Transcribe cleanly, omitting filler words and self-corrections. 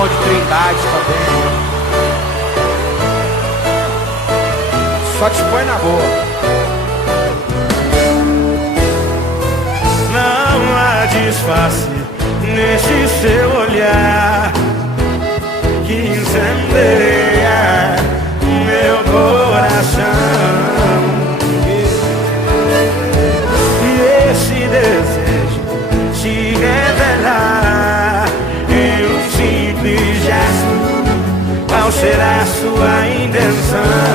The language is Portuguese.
bom de Trindade também. Só te põe na boa. Não há disfarce nesse seu olhar que incendeia meu coração. E esse desejo se revelar em um simples gesto. Qual será sua intenção?